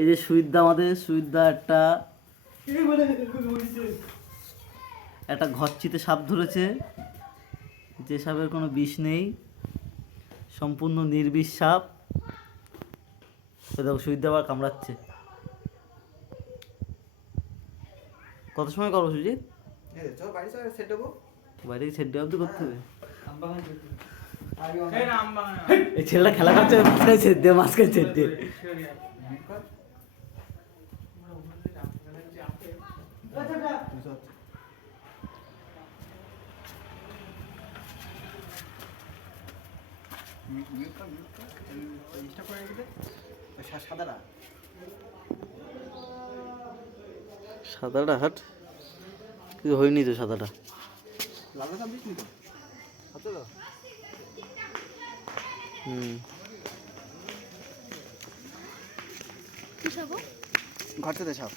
এই যে সুইদা, আমাদের সুইদা একটা ঘচ্চিতে সাপ ধরেছে, যে সাপের কোনো বিষ নেই, সম্পূর্ণ নির্বিষ সাপ। দেখো সুইদা আবার কামড়াচ্ছে। কত সময় করবো সুজিত? বাইরে সেট দেওয়া তো করতে হবে। এই ছেলেটা খেলা করছে, মাঝখানে সেট দিয়ে, মাঝখানে সেট দিয়ে। সাদাটা হাট কিছু হয়নি তো, সাদাটা ঘর থেকে সব